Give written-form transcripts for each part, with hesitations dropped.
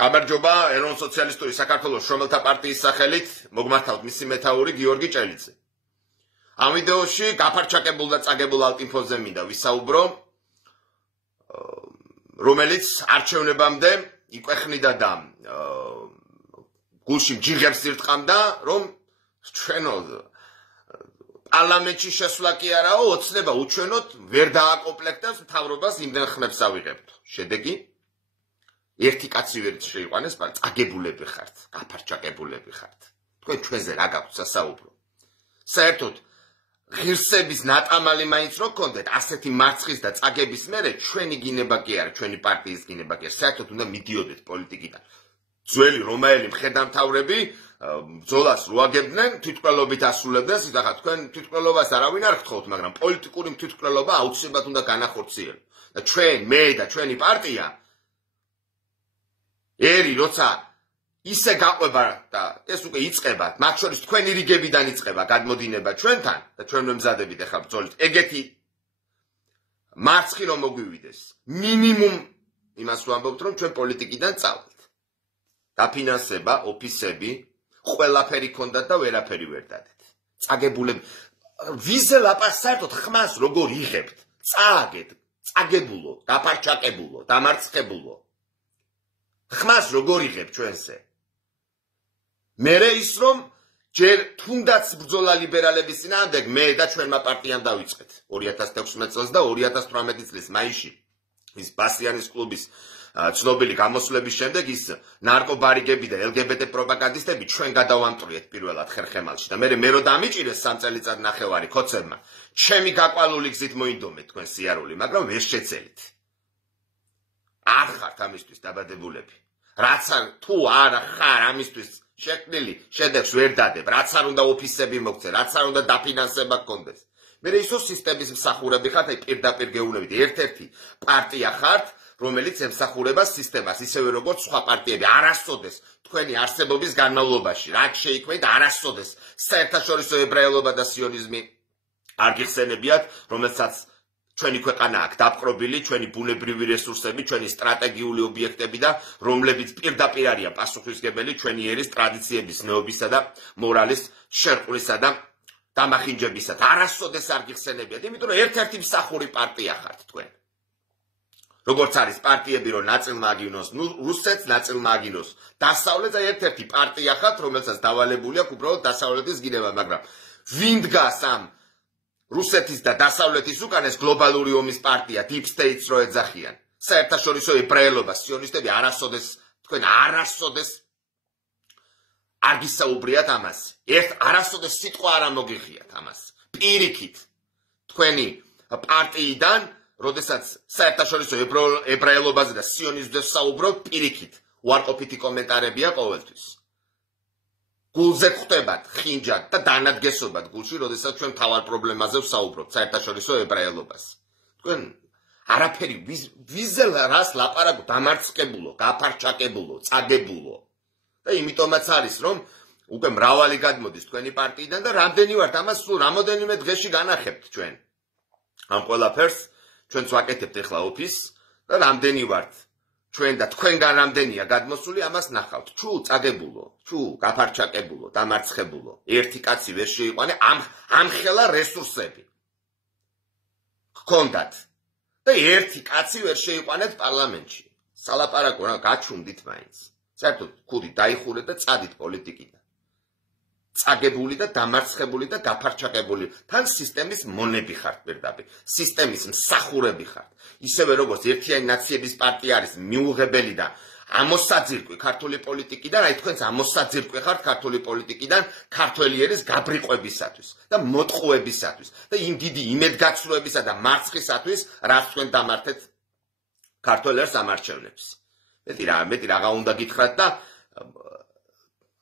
გამარჯობა ეროვნულ-სოციალისტური საქართველოს შრომელთა პარტიის სახელით მოგმართავთ მისი მეთაური გიორგი ჭელიძე. ამ ვიდეოში გაფარჩაკებულ და წაგებულ ალტინფოზე მინდა ვისაუბრო, რომელიც არჩევნებამდე იკვეხნიდა და გულში ჯიღებს ირტყამდა, რომ ჩვენო პარლამენტში შესვლა კი არაო, ოცნება უჩვენოთ ვერ დააკომპლექტებს მთავრობას იმდენ ხმებს ავიღებთ. შედეგი ერთი კაცი ვერ შეიყვანეს, მაგრამ წაგებულები ხართ, გაფარჩაკებულები ხართ. თქვენ ჩვენზე რა გაქვთ სასაუბრო? საერთოდ ღირსების ნატამალი მაინც რო გქონდეთ, ასეთი მარცხის და წაგების მერე ჩვენი გინება კი არა, ჩვენი პარტიის გინება კი არა. საერთოდ უნდა მიდიოდეთ პოლიტიკიდან. ძველი რომაელი მხედართმთავრები ბრძოლას რო აგებდნენ, თვითმკვლელობით ასრულებდნენ, სიტყვა თქვენ თვითმკვლელობას არავინ არ გთხოვთ, მაგრამ პოლიტიკური თვითმკვლელობა აუცილებლად უნდა განახორციელო. და ჩვენ, მე და ჩვენი პარტია ერი როცა ისე გაყვება და ეს უკვე იწყება, მათ შორის თქვენი რიგებიდან იწყება გადმოდინება ჩვენთან და ჩვენ მემზადებით ახლა ბრძოლით. ეგეთი მარცხი რომ მოგვივიდეს, მინიმუმ იმას ვამბობთ, რომ ჩვენ პოლიტიკიდან წავალთ. დაფინანსება, ოფისები, ყველაფერი ქონდათ და ვერაფერი ვერ დადეთ. წაგებულები, ვიზე ლაპარაკს საერთოდ ხმას როგორ იღებთ? წააგეთ, წაგებულო, დაფარჩაკებულო, დამარცხებულო. ხმას როგორ იღებ ჩვენზე? მერე ის რომ ჯერ თუნდაც ბრძოლა ლიბერალების წინააღმდეგ მე და ჩვენმა პარტიამ დავიწყეთ 2016 წელს და 2018 წლის მაისში ის ბასიანის კლუბის ცნობილი გამოსვლების შემდეგ ის ნარკობარიგები და LGBT პროპაგანდისტები ჩვენ გადავამტვრიეთ პირველად ხერხემალში და მე რო დამიჭირეს 3 წელიწად ნახევარი ქოცებმა ჩემი გაყვალული გზით მოინდომეთ თქვენ სიარული, მაგრამ ვერ შეცელით. არ ხართ ამისთვის დაბადებულები. რაც არ თუ არ ხარ ამისთვის შექმნილი, შედეგს ვერ დადებ, რაც არ უნდა ოფისები მოგცე, რაც არ უნდა დაფინანსება გქონდეს. მე ისო სისტემის მსახურები ხართ, აი პირდაპირ გეუბნებით, ერთ-ერთი პარტია ხართ, რომელიც ემსახურება სისტემას, ისევე როგორც სხვა პარტიები. არასოდეს თქვენი არსებობის განმავლობაში, რაც შეიქმნით, არასოდეს საერთაშორისო ებრაელობა და სიონიზმი არ გიხსენებიათ, რომელსაც ჩვენი ქვეყანა აქვს დაპყრობილი, ჩვენი ბუნებრივი რესურსები, ჩვენი სტრატეგიული ობიექტები და რომლებიც პირდაპირ არიან პასუხისმგებელი ჩვენი ერის ტრადიციების, ნეობისა და მორალის შერყვლისა და დამახინჯებისა. არასოდეს არ გიხსენებიათ, იმიტომ რომ ერთ-ერთი მსახური პარტია ხართ თქვენ. როგორც არის პარტიები, რომ ნაწილმა აგინოს რუსეთს, ნაწილმა აგინოს დასავლეთს, აი ერთ-ერთი პარტია ხართ, რომელსაც დავალებული აქვს უბრალოდ დასავლეთის გინება, მაგრამ ვინ დგას ამ რუსეთის და დასავლეთის უკანეს გლობალური ომის პარტია Deep States რო ეძახიან. საერთაშორისო ებრაელობა, სიონისტები არასოდეს თქვენ არასოდეს არ გისაუბრიათ ამას. არასოდეს სიტყვა არ მოგიხიათ ამას. პირიქით თქვენი პარტიიდან, როდესაც საერთაშორისო ებრაელობაზე და სიონიზმზე საუბრობთ, პირიქით უარყოფითი კომენტარებია ყოველთვის. გულზე ხვდებათ, ხინჯად და დანადგესობათ გულში, როდესაც ჩვენ თავარ პრობლემაზე ვსაუბრობთ, საერთაშორისო ებრაელობას. თქვენ არაფერი ვიზე რას ლაპარაკობთ, დამარცხებულო, გაფარჩაკებულო, წაგებულო. და იმიტომაც არის, რომ უკვე მრავალი გადმოდის თქვენი პარტიიდან და რამდენი ვართ, ამას სულ რამოდენიმე დღეში განახებთ ჩვენ. ამ ყველაფერს ჩვენც ვაკეთებთ ახლა ოფისს და რამდენი ვართ ჩვენ და თქვენგან რამდენია გადმოსული, ამას ნახავთ. ჩუ წაგებულო, ჩუ გაფარჩაკებულო, დამარცხებულო. ერთი კაცი ვერ შეიყვანე, ამხელა რესურსები გქონდათ და ერთი კაცი ვერ შეიყვანეთ პარლამენტში. სალაპარაკო რა გაჩვდით მაინც. საერთოდ ხუდი დაიხურეთ და წადით პოლიტიკიდან. წაგებული და დამარცხებული და გაფარჩაკებული. თან სისტემის მონები ხართ პირდაპირ. სისტემის მსახურები ხართ. ისევე როგორც ერთიანი ნაციების პარტია არის მიუღებელი და ამოსაძირკვი ქართული პოლიტიკიდან, აი თქვენც ამოსაძირკვი ხართ ქართული პოლიტიკიდან ქართველი ერის გაბრიყვებისათვის და მოტყუებისათვის და იმ დიდი იმედგაცრუებისა და მარცხისათვის, რაც თქვენ დამართეთ ქართველ ერს ამ არჩევნებს. მეტი რაღა უნდა გითხრათ და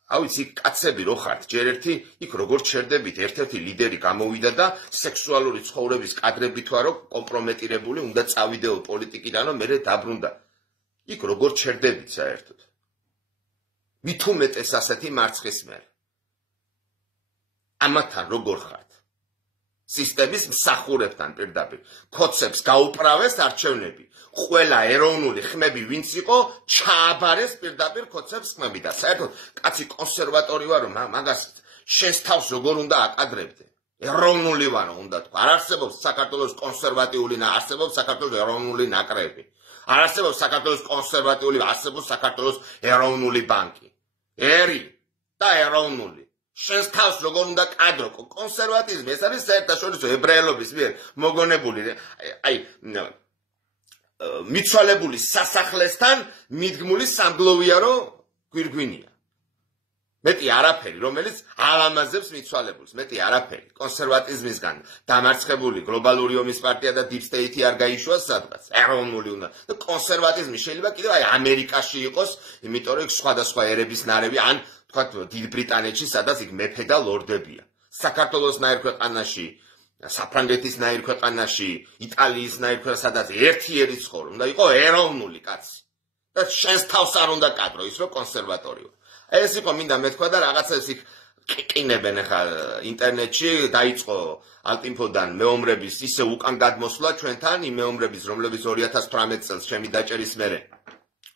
ავიცი კაცები რო ხართ, ჯერ ერთი იქ როგორ ჩერდებით, ერთ-ერთი ლიდერი გამოვიდა და სექსუალური ცხოვრების კადრებით ვარო კომპრომეტირებული, უნდა წავიდეო პოლიტიკიდან, რომ მერე დაბრუნდა. იქ როგორ ჩერდებით საერთოდ. მით უმეტეს ასეთი მარცხის მერე. ამათთან როგორ ხართ? სისტემის მსახურებთან პირდაპირ. კოცებს გაუправეს არჩევნები. ყველა ეროვნული ხმები ვინც იყო, ჩააბარეს პირდაპირ კოცებს ხმები და საერთოდ კაცი კონსერვატორი ვარო, მაგას შენს თავს როგორ უნდა აკადრებდე? ეროვნული ვარო უნდა თქვა. არ არსებობს საქართველოს კონსერვატიული არსებობს საქართველოს ეროვნული ნაკრები. არ არსებობს საქართველოს კონსერვატიული, არსებობს საქართველოს ეროვნული ბანკი. ერი და ეროვნული. შენს თავს როგორ უნდა კადრო? კონსერვატიზმი ეს არის საერთაშორისო ებრაელობის მიერ მოგონებული, მიცვალებული სასახლესთან მიდგმული სამგლოვიარო გვირგვინია. მეტი არაფერი, რომელიც ალამაზებს მიცვალებულს, მეტი არაფერი. კონსერვატიზმისგან დამარცხებული გლობალური ომის პარტია და დიპ სტეიტი არ გაიშვა სადღაც. ეროვნული უნდა. და კონსერვატიზმი შეიძლება კიდევ ამერიკაში იყოს, იმიტომ რომ იქ სხვადასხვა ერების ნარევი, ან თქვათ დიდ ბრიტანეთში, სადაც იქ მეფე და ლორდებია. საქართველოსნაირ ქვეყანაში, საფრანგეთის ნაირ ქვეყანაში, იტალიის ნაირ ქვეყანაში, სადაც ერთიერი ცხოვრობს, უნდა იყო ეროვნული კაცი. და შენს თავს არ უნდა კადრო ის რომ კონსერვატორია. ეს იყო მინდა მეთქვა და რაღაცას იქ ყინებენ ახლა ინტერნეტში დაიწყო ალტინფოდან მეომრების ისე უკან გადმოსვლა ჩვენთან იმ მეომრების რომლებიც 2018 წელს ჩემი დაჭერის მერე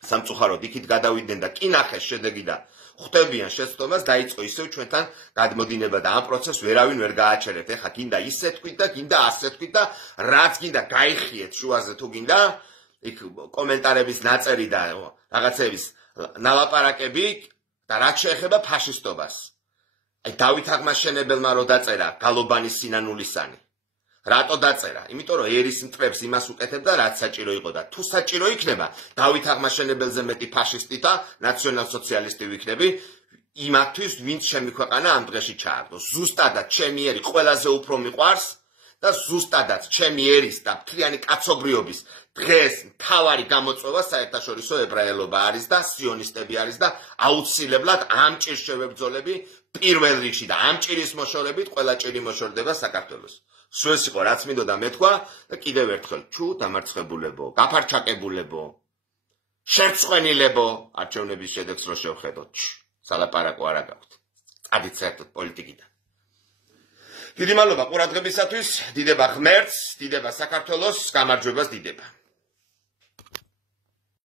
სამწუხაროდ იქით გადავიდნენ და კი ნახეს შედეგი და ხვდებიან შეცდომას დაიწყო ისევ ჩვენთან გადმოდინება და ამ პროცესს ვერავინ ვერ გააჩერეთ. ეხლა გინდა ისე თქვით და გინდა ასე თქვით და რაც გინდა გაიხიეთ შუაზე თუ გინდა იქ კომენტარების ნაწერი და რაღაცების ნალაპარაკები და რაც შეეხება ფაშისტობას. დავით აღმაშენებელმა რო დაწერა გალობანის სინანულისანი. რატო დაწერა? იმიტომ რომ ერის მტრებს იმას უკეთებდა, რაც საჭირო იყო და თუ საჭირო იქნება, დავით აღმაშენებელზე მეტი ფაშისტი და ნაციონალ-სოციალისტი ვიქნები, იმათთვის, ვინც ჩემი ქვეყანა ამ დღეში ჩააგდოს. ზუსტადად ჩემი ერი ყველაზე უფრო მიყვარს და ზუსტადად ჩემი ერის და მთლიანი კაცობრიობის დღეს მთავარი გამოწვევა საერთაშორისო ებრაელობა არის და სიონისტები არის და აუცილებლად ამ ჭირს შევებრძოლები პირველ რიგში და ამ ჭირის მოშორებით ყველა ჭირი მოშორდება საქართველოს. სულ ეს იყო რაც მინდოდა მეთქვა და კიდევ ერთხელ ჩუ დამარცხებულებო, გაფარჩაკებულებო, შერწყვენილებო არჩევნების შედეგს რო შევხედოთ. სალაპარაკო არა გაქვთ. წადით საერთოდ პოლიტიკიდან. დიდი მადლობა ყურადღებისათვის, დიდება ღმერთს, დიდება საქართველოს, გამარჯვებას დიდება.